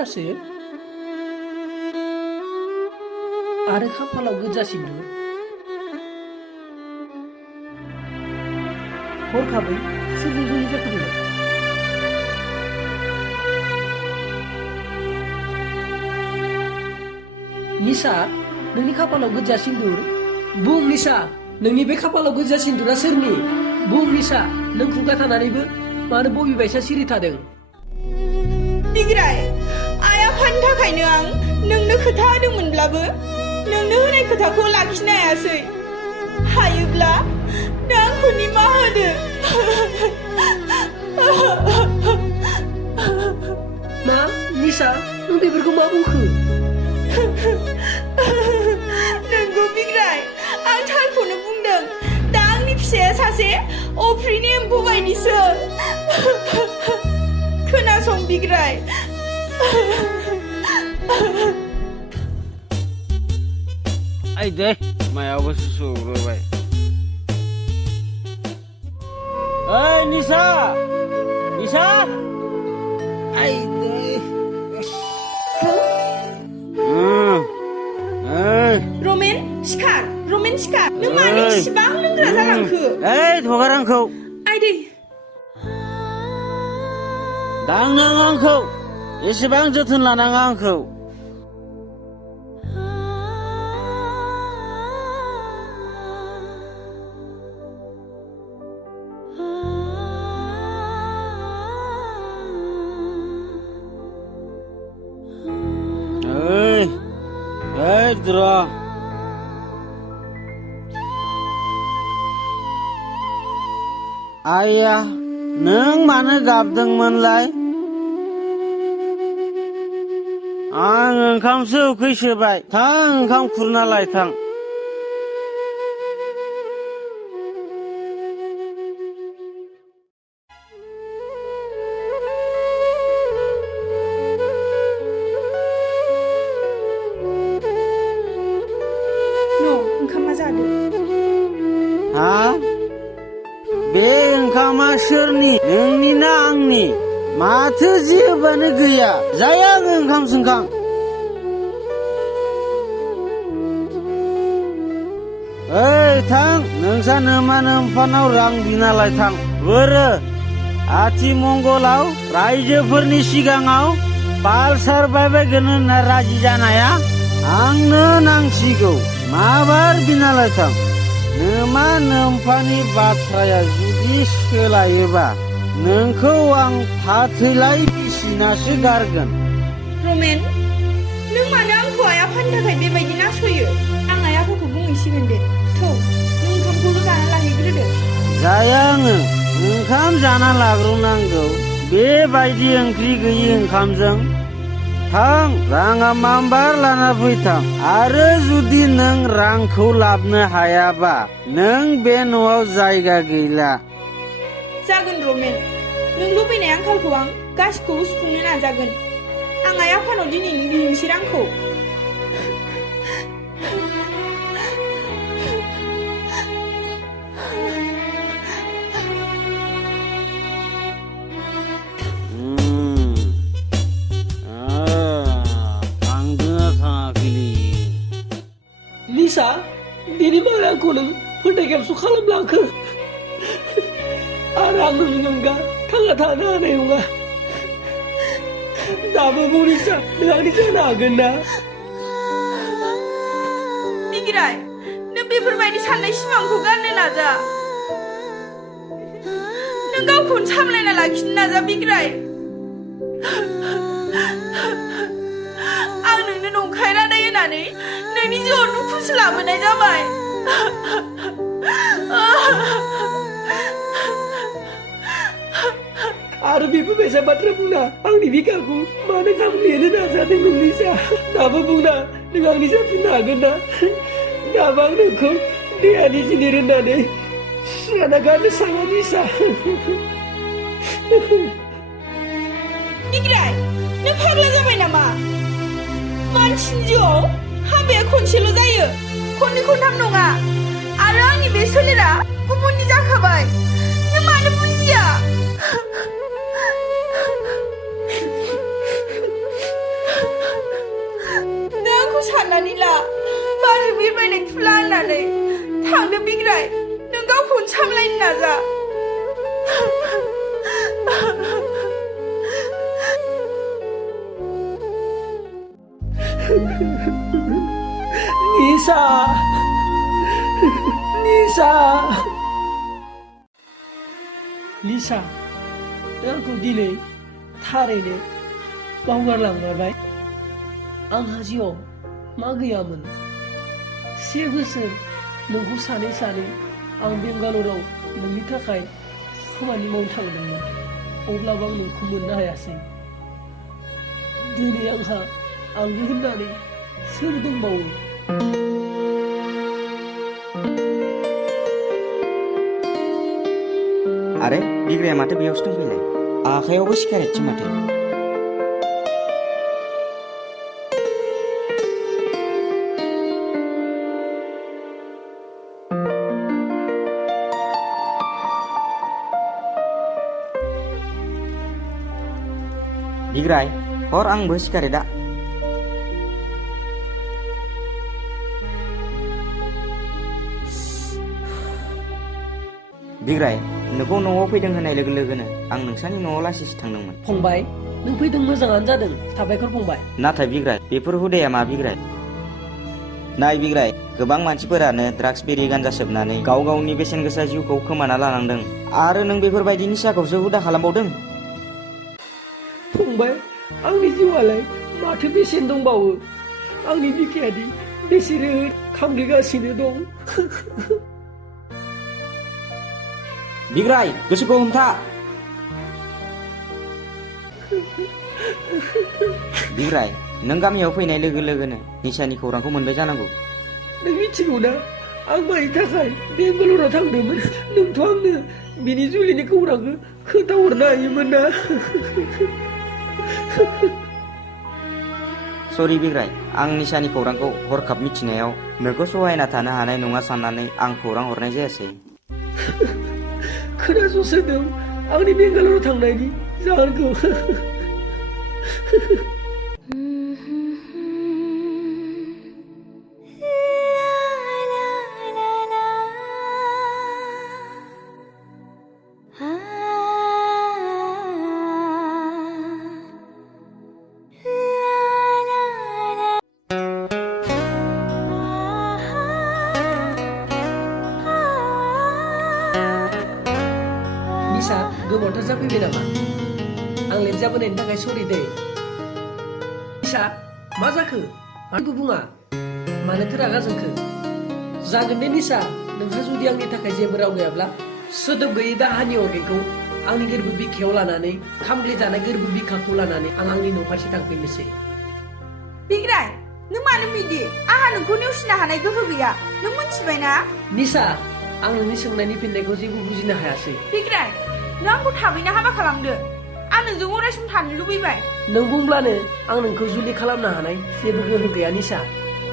बाथ्रासो आरो खाफालाव गोजा सिन्दुर हरखाबै सोरजों जुलि जाखो बेलाय निसा नोंनि खाफालाव गोजा सिन्दुर बुं निसा नोंनि बे खाफालाव गोजा सिन्दुरा सोरनि बुं निसा नों खुगा थानानैबो मानो बबे बायसा सिरि थादों बिग्राय आइ आफानि थाखायनो आं नोंनो खोथा होदोंमोनब्लाबो नोंनो होनाय खोथाखौ लाखिनो हायासै हायोब्ला नों आंखौ निमाहा होदो मा निसा नों बेफोरखौ मा बुंखो नंगौ बिग्राय आं थारखौनो बुंदों दा आंनि फिसाया सासे अफ्रिनि एम्फौ बायदिसो खोनासं बिग्राय Ay deh, mayawa susuro bay. Ay Nisa, Nisa, ay deh. Roman, सिखार नों मानो इसिबां लोंग्रा जालांखो Ay, थगार आंखौ आइदै दांनाङा आंखौ एसेबां जोथोन लानाङा आंखौ Dra. Ayah, neng mana गाबदोंमोनलाय? आं ओंखामसो उखैसोबाय थां ओंखाम खुरना लायथां ओंखामा जादो हा बे ओंखामा सोरनि नोंनि ना आंनि माथो जेबोआनो गैया जाया आङो ओंखाम सोंखाम ओइ थां नोंसा नोमा नोम्फानाव रां बिना लायथां बोरो आथिमंगलाव रायजोफोरनि सिगाङाव पालसार बायबायगोन होनना राजि जानाया आंनो नांसिगौ माबार बिना लायथां नोमा नोम्फानि बाथ्राया जुदि सोलायोबा नोंखौ आं फाथैलाय बिसिनासो गारगोन रमेन नों मानो आंखौ आइ आफानि थाखाय बेबायदि नासयो आं आइ आफाखौ बुंहैसिगोन दे थौ नों ओंखामखौल' जाना लाहैग्रोदो जाया आङो ओंखाम जाना लाग्रोनांगौ बेबायदि ओंख्रि गैयि ओंखामजों थां राङा माम्बार लाना फैथां आरो जुदि नों रांखौ लाबनो हायाबा नों बे न'आव जायगा गैला जागोन रमेन नों लुबैनाय आंखालखौ आं गासिखौबो सुफुंनो नाजागोन आं आइ आफानाव दिनैनो बिहैनोसै रांखौ निसा दिनै मानो आंखौ नों फोथाय खेबस' खालामलांखो आरो आं नोंनि अनगा थांना थानो हानाय नङा दाबो निसा नों आंनि जानो हागोन ना बिग्राय नों बेफोरबायदि साननाय सिमांखौ गारनो नाजा नों गावखौनो सामलायना लाखिनो नाजा बिग्राय आं नोंनो नंखाय रादाय होनानै नोंनि जिउआव दुखुसो लाबोनाय जाबाय आरो बेफोरबायसा बाथ्रा बुंना आंनि बिखाखौ मानो खामग्लिनो नाजादों नोंनिसा दाबो बुंना नों आंनि जाफिननो हागोन ना दाबो आं नोंखौ देहानि जिनिर होननानै सुवाना गारनो साना निसा बिग्राय नों फाग्ला जाबाय नामा मानसिनि जिउआव हाबाया खनसेल' जायो खननै खनथाम नङा आरो आंनि बे सोलेरा गुबुननि जाखाबाय नों मानो बुजिया साननानै ला बाजै बिरबायनाय थुला होननानै थांदो बिग्राय नों गावखौनो सामलायनो नाजा निसा निसा निसा नों आंखौ दिनै थारैनो बावगारलांबाय आंहा जिउआव मा गैयामोन 1 बोसोर नोंखौ सानै आं बेंगालराव नोंनि थाखाय खामानि मावनो थांदोंमोन अब्लाबो आं नोंखौ मोननो हायासै दिनै आंहा आंगो होननानै सोर दंबावो आरे बिग्राया माथो बेयावसो दंफैलाय आखायावबो सिगारेटसो माथो बिग्राय हर आंबो सिगारेटआ बिग्राय नोंखौ न'आव फैदों होननाय लोगो लोगोनो आं नोंसानि न'आव लासैसो थांदोंमोन फंबाय नों फैदों मोजाङानो जादों साबायखर फंबाय नाथाय बिग्राय बेफोर हुदाया मा बिग्राय नाय बिग्राय गोबां मानसिफोरानो ड्राग्स बिरि गान्जा सोबनानै गाव गावनि बेसेन गोसा जिउखौ खोमाना लानांदों आरो नों बेफोरबायदि निसाखौसो हुदा खालामबावदों फंबाय आंनि जिउआलाय माथो बेसेन दंबावो आंनि बिखायादि बेसेरो खामग्लिगासिनो दं बिग्राय गोसोखौ हमथा बिग्राय नों गामियाव फैनाय लोगो लोगोनो निसानि खौरांखौ मोनबाय जानांगौ नों मिथिगौ ना आं मानि थाखाय बेंगालराव थांदोंमोन नोंथ' आंनो बिनि जुलिनि खौरांखौ खोन्थाहरनो हायोमोन ना सरि बिग्राय आं निसानि खौरांखौ हरखाब मिथिनायाव नोंखौ सहायना थानो हानाय नङा साननानै आं खौरां हरनाय जायासै खोनासंदों आंनि बेंगालराव थांनायनि जाहोनखौ निसा गोबावथार जाफैबाय नामा आं लेट जाबोनायनि थाखाय सरि दे निसा मा जाखो मानोबो बुङा मानोथो रागा जोंखो जागोन दे निसा नोंहा जुदि आंनि थाखाय जेबो राव गैयाब्ला सोदोब गैयै दाहानि अरगेंखौ आंनि गोरबो बिखायाव लानानै खामग्लि जानाय गोरबो बिखाखौ लानानै आं आंनि न' फारसे थांफिननोसै बिग्राय नों मानो बिदि आंहा नोंखौ नेवसिनो हानाय गोहो गैया नों मिथिबाय ना निसा आं नोंनि सोंनायनि फिननायखौ जेबो बुजिनो हायासै बिग्राय नों आंखौ थाबैनो हाबा खालामदो आं नोंजों अरायसम थानो लुबैबाय नों बुंब्लानो आं नोंखौ जुलि खालामनो हानाय जेबो गोहो गैया निसा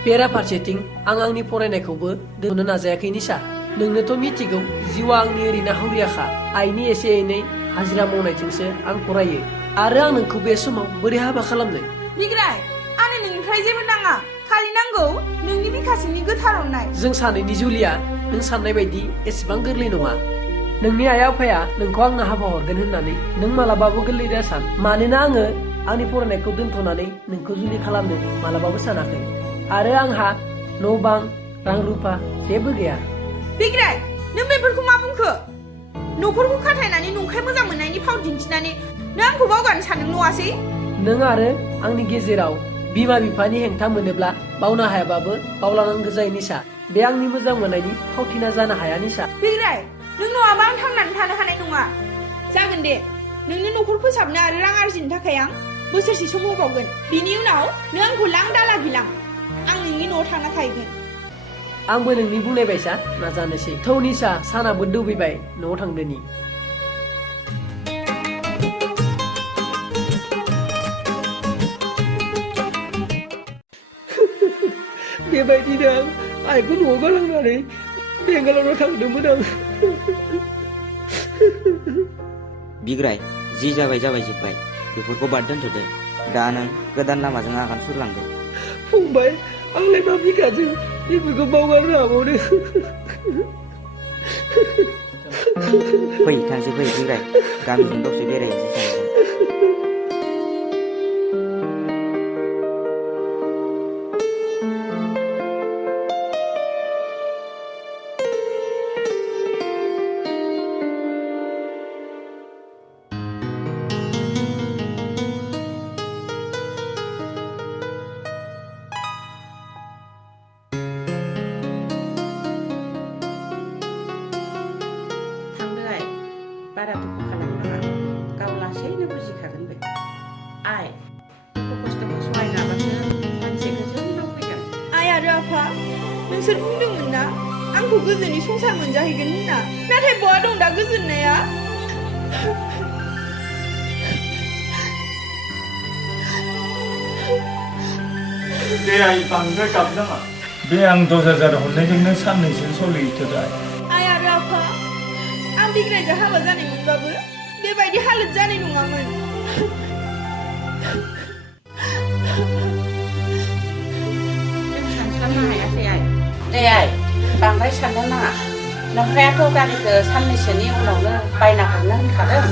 बेराफारसेथिं आं आंनि फरायनायखौबो दोननो नाजायाखै निसा नोंनोथ' मिथिगौ जिउआ आंनि ओरैनो हावरियाखा आइनि एसे एनै हाजिरा मावनायजोंसो आं फरायो आरो आं नोंखौ बे समाव बोरै हाबा खालामनो बिग्राय आंनो नोंनिफ्राय जेबो नाङा खालि नांगौ नोंनि बिखासिनि गोथार अननाय जों सानैनि जुलिया नों साननाय बायदि एसेबां गोरलै नङा नोंनि आइ आफाया नोंखौ आंनो हाबा हरगोन होननानै नों मालाबाबो गोरलै दा सान मानोना आङो आंनि फरायनायखौ दोनथ'नानै नोंखौ जुलि खालामनो मालाबाबो सानाखै आरो आंहा न' बां रां रुफा जेबो गैया बिग्राय नों बेफोरखौ मा बुंखो न'खरखौ खाथायनानै नंखाय मोजां मोननायनि फाव दिन्थिनानै नों आंखौ बावगारनो सानदों नङासै नों आरो आंनि गेजेराव बिमा बिफानि हेंथा मोनोब्ला बावनो हायाबाबो बावलांनांगौ जायो निसा बे आंनि मोजां मोननायनि फावथिना जानो हाया निसा बिग्राय नों नङाबा आं थांनानै थानो हानाय नङा जागोन दे नोंनि न'खर फोसाबनो आरो रां आरजिनो थाखाय आं बोसोरसे सम होबावगोन बिनि उनाव नों आंखौ लां दाला गिलां आं नोंनि न'आव थांना थाहैगोन आंबो नोंनि बुंनाय बायसा नाजानोसै थौ निसा सानाबो दौबैबाय न'आव थांदोनि बेबायदिनो आं आइखौ न'आव गालांनानै बेंगालराव थांदोंमोन आं बिग्राय जि जाबाय जोब्बाय बेफोरखौ बाद दोनथ'दो दा नों गोदान लामाजों आगान सुरलांदो फंबाय आंलाय मा बिखाजों बेफोरखौ बावगारनो हाबावनो फै थांसै फै बिग्राय गामिजों दसे बेरायहैनोसै सानैजों थांदोआय बारा दुखु खालामनाङा गाव लासैनो बुजिखागोन बे आइ दुखु खस्थ'खौ सहायनो हाबासो सानसे गोजोनाव फैगोन आइ आरो आफा नोंसोर बुंदोंमोन ना आंखौ गोजोननि संसार मोनजाहैगोन होनना नाथाय बहा दं दा गोजोननाया दे आइ बांद्राय गाबनाङा बे आं 10,000 हरनायजोंनो साननैसो सोलिथ'दाय आइ आरो आफा आं बिग्रायजों हाबा जानायमोनबाबो बेबायदि हालोद जानाय नङामोन जों सानस्लाबनो हायासै आइ दे आइ बांद्राय साननो नाङा नोमफ्रायाथ' गारिखौ साननैसोनि उनावनो बायना हरनो होनखादों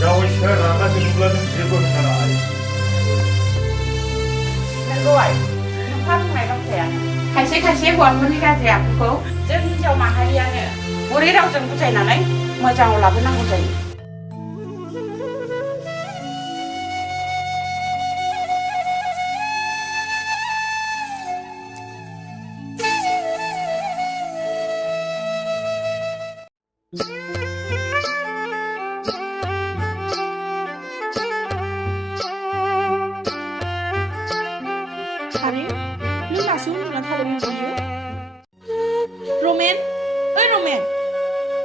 जावैसो रागा जोङोब्ला नों जेबो होननाङा आइ नंगौ आइ नोंहा बुंनाय बाथ्राया खायसे खायसे हौवाफोरनि गाज्रि आखुखौ जों हिनजाव माहारियानो गुरै रावजों बुजायनानै मोजाङाव लाबोनांगौ जायो आरे नों दासो उन्दुना थादोंमोन बियो रमेन ओइ रमेन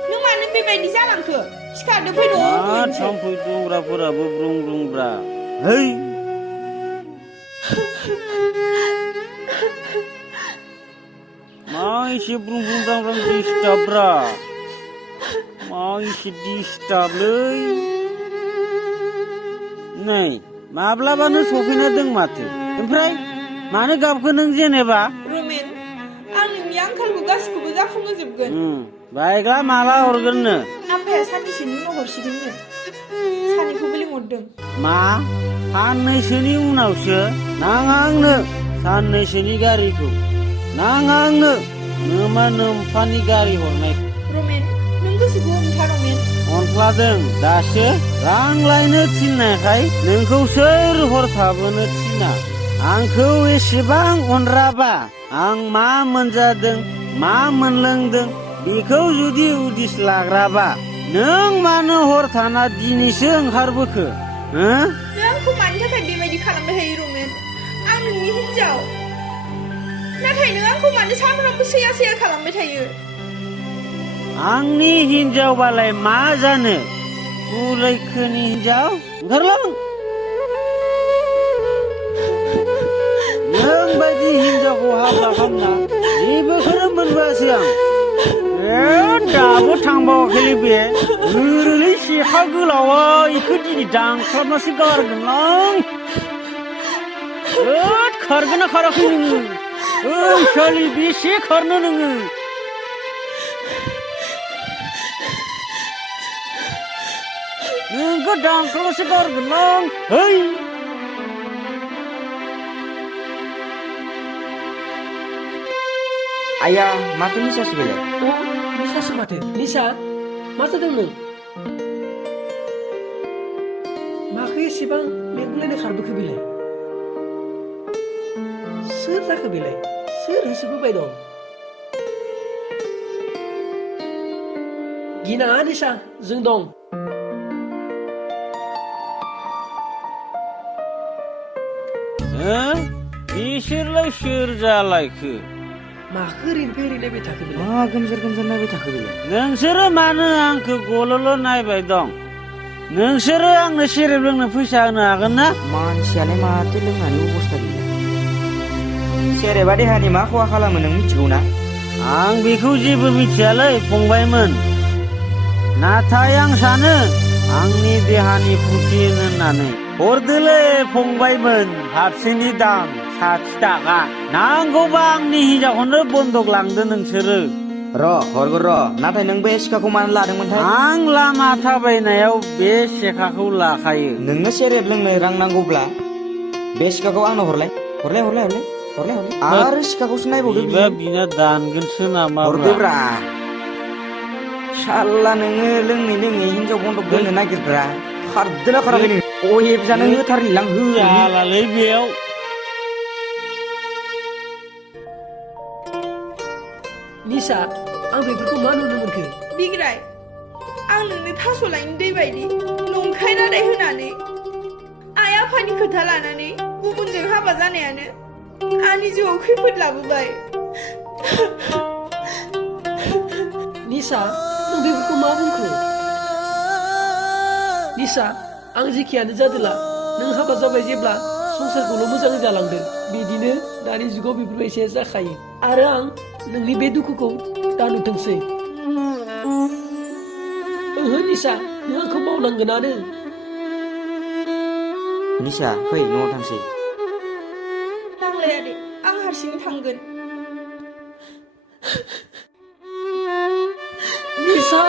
नों मानो बेबायदि जालांखो सिखारदो फै न'आव मा उन्दुनोसै थाम्फै दंग्राफोराबो ब्रुं ब्रुंब्रा है मा एसे ब्रुं ब्रुं ब्रां ब्रां डिस्टार्बब्रा मा एसे डिस्टार्बलै नै माब्लाबानो सफैना दों माथो ओमफ्राय मानो गाबखो नों जेनेबा रमेन आं नोंनि आंखालखौ गासिखौबो जाफुंहोजोबगोन बाइकला माला हरगोननो आफाया साननैसोनि उनाव हरसिगोननो सानैखौबो लिंहरदों मा साननैसोनि उनावसो नाङा आंनो साननैसोनि गारिखौ नाङा आंनो नोमा नोमफानि गारि हरनाय रमेन नों गोसोखौ हमथा रमेन अनफ्लादों दासो रां लायनो थिननायखाय नोंखौ सोर हर थाबोनो थिना आंखौ एसेबां अनराबा आं मा मोनजादों मा मोनलोंदों बेखौ जुदि उदिस लाग्राबा नों मानो हर थाना दिनैसो ओंखारबोखो नों आंखौ मानि थाखाय बेबायदि खालामबाय थायो रमेन आं नोंनि हिनजाव नाथाय नों आंखौ मानो सानफ्रामबो सैया सैया खालामबाय थायो आंनि हिनजावबालाय मा जानो उलैखोनि हिनजाव ओंखारलां नों बायदि हिनजावखौ हाबा खालामना जेबोखौनो मोनबोआसै आं दाबो थांबावाखैलै बे ओरैनो सेखा गोलावा इखौ दिनै दानख्लाबनासो गारगोनलां खारगोन ना खाराखै नोङो ओइ सालि बेसे खारनो नोङो नोंखौ दानख्लाबनासो गारगोनलां है आया माथो निसासो बेलाय निसासो माथो निसा मा जादों नों माखो एसेबां मेंगुलायनाय खारबोखो बेलाय सोर जाखो बेलाय सोर होसोबोबाय दं गिनाङा निसा जों दं बिसोरलाय सोर जालायखो माखो ओरैनो नायबाय थाखो बेलाय मा गोमजोर गोमजोर नायबाय थाखो बेलाय नोंसोरो मानो आंखौ गल'ल' नायबाय दं नोंसोरो आंनो सेरेब लोंनो फैसा होनो हागोन ना मानसियालाय माथो लोंनानै अबस्था गैला सेरेबा देहानि मा खहा खालामो नों मिथिगौ ना आं बेखौ जेबो मिथियालै फंबायमोन नाथाय आं सानो आंनि देहानि प्रटिन होननानै हरदोलै फंबायमोन हाबसेनि दाम 60 थाखा नांगौबा आंनि हिनजावखौनो बन्दक लांदो नोंसोरो हरगोन र' नाथाय नों बे सिखाखौ मानो लादोंमोनथाय आं लामा थाबायनायाव बे सेखाखौ लाखायो नोंनो सेरेब लोंनो रां नांगौब्ला बे सिखाखौ आंनो हरलाय आरो सिखाखौसो नायबावदो बिबा बिना दानगोनसो नामा हरदोब्रा शाला नोङो लोङै हिनजाव बन्दक दोननो नागिरग्रा खारदोना खाराखै नों अहेब जानो होथारनि लां हो जालालै बेयाव निसा आं बेफोरखौ मा नुनो मोनखो बिग्राय आं नोंनो थास' लायनो दै बायदि नंखाय रादाय होनानै आइ आफानि खोथा लानानै गुबुनजों हाबा जानायानो आंनि जिउआव खैफोद लाबोबाय निसा नों बेफोरखौ मा बुंखो निसा आं जेखियानो जादोला नों हाबा जाबाय जेब्ला संसारखौल' मोजाङै जालांदों बिदिनो दानि जुगाव बेफोरबायदिया जाखायो आरो आं नोंनि बे दुखुखौ दानुथोंसै ओहो निसा नों आंखौ मावनांगोनानो निसा फै न'आव थांसै नांलाया दे आं हारसिं थांगोन निसा